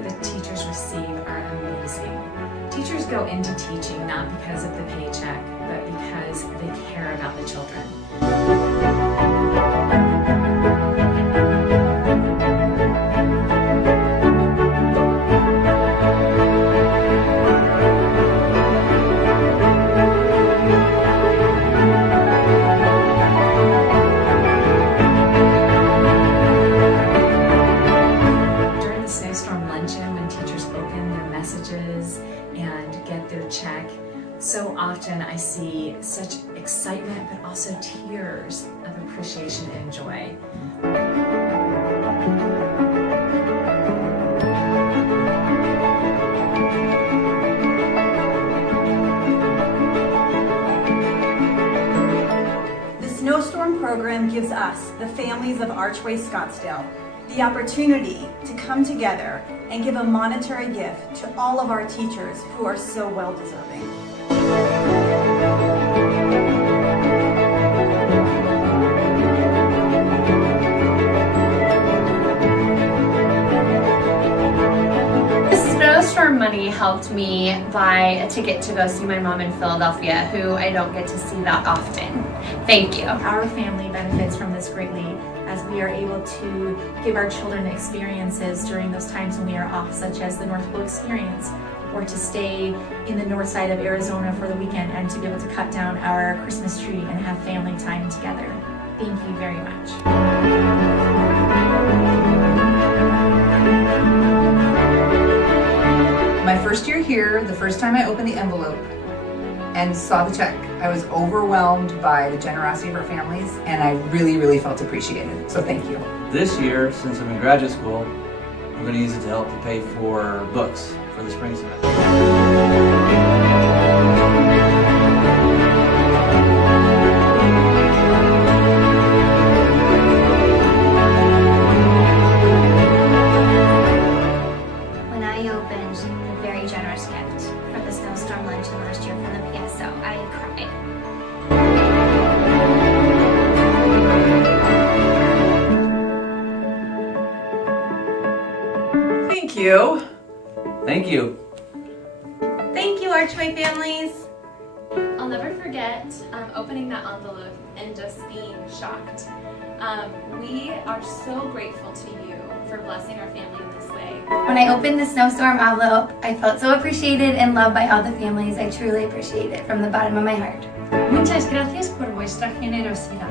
that the teachers receive are amazing. Teachers go into teaching not because of the paycheck, but because they care about the children. During the Snowstorm luncheon, when teachers open their messages and get their check, so often I see such excitement, but also tears of appreciation and joy. The Snowstorm program gives us, the families of Archway Scottsdale, the opportunity to come together and give a monetary gift to all of our teachers who are so well deserving. The Snowstorm money helped me buy a ticket to go see my mom in Philadelphia, who I don't get to see that often. Thank you. Our family benefits from this greatly, as we are able to give our children experiences during those times when we are off, such as the North Pole experience, or to stay in the north side of Arizona for the weekend and to be able to cut down our Christmas tree and have family time together. Thank you very much. My first year here, the first time I opened the envelope and saw the check, I was overwhelmed by the generosity of our families, and I really, really felt appreciated. So thank you. This year, since I'm in graduate school, I'm going to use it to help to pay for books for the spring semester. When I opened the very generous gift for the Snowstorm luncheon last year from the PSO, I cried. Thank you. Thank you. Thank you, Archway families. I'll never forget opening that envelope and just being shocked. We are so grateful to you for blessing our family in this way. When I opened the Snowstorm envelope, I felt so appreciated and loved by all the families. I truly appreciate it from the bottom of my heart. Muchas gracias por vuestra generosidad.